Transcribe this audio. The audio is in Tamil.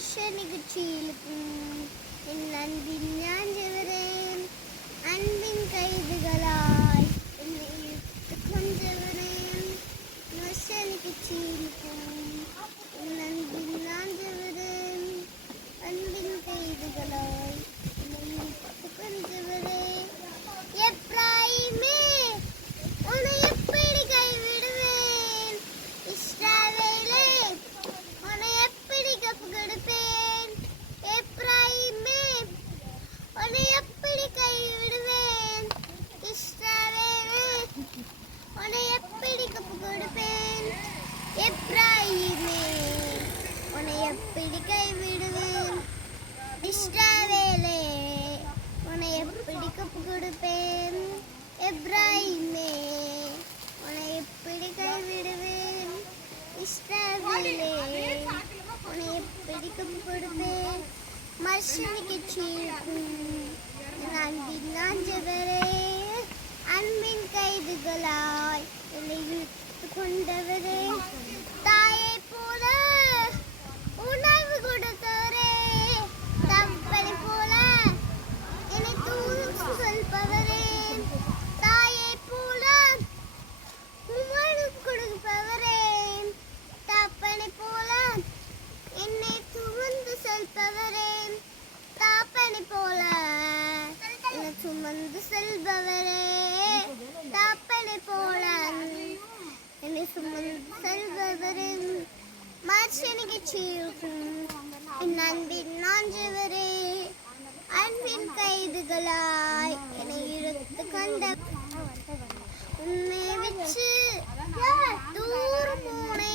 நிகழ்ச்சியிலுக்கும் என் அன்பின் ஞாஞ்சவரேன் அன்பின் கைதுகளாய் என்னை இழுத்துக் கொண்டவரேன் நிகழ்ச்சியிலுக்கும் என் அன்பின் ஞாஞ்சவரேன் அன்பின் கைதுகளாய் என்னை இழுத்துக் கொண்டவரே எப்ராயிமே உன்னை எப்படி கைவிடுவேன் இஸ்ரவேலே உன்னை எப்படி கொடுப்பேன் எப்ராயிமே உன்னை எப்படி கைவிடுவேன் இஸ்ரவேலே உன்னை எப்படி கொடுப்பேன் எப்ராயிமே உன்னை எப்படி கைவிடுவேன் இஸ்ரவேலே உன்னை எப்படி கொடுப்பேன் எப்ராயிமே உன்னை எப்படி கைவிடுவேன் இஸ்ரவேலே உன்னை எப்படி கொடுப்பேன் மனுஷனுக்கு அன்பின் ஞாஞ்சவரே அன்பின் கைதுகளாய் என்னை இழுத்துக் கொண்டவரே தாயை போல உணவு கொடுத்தவரே தப்பனை போல என்னை தூக்கி சொல்பவரே தாயை போல உணவு கொடுப்பவரே தப்பனை போல என்னை சுமந்து செல்பவரே தாப்பனை போல என்னை சுமந்து செல்பவரே தாப்பனை போல என்னை சுமந்து செல்பவரே மனுஷனுக்கு சீர்க்கும் என் அன்பின் ஞாஞ்சவரே அன்பின் கைதுகளாய் என்னை இழுத்துக் கொண்ட உன்னை வச்சு தூரம் போனேன்.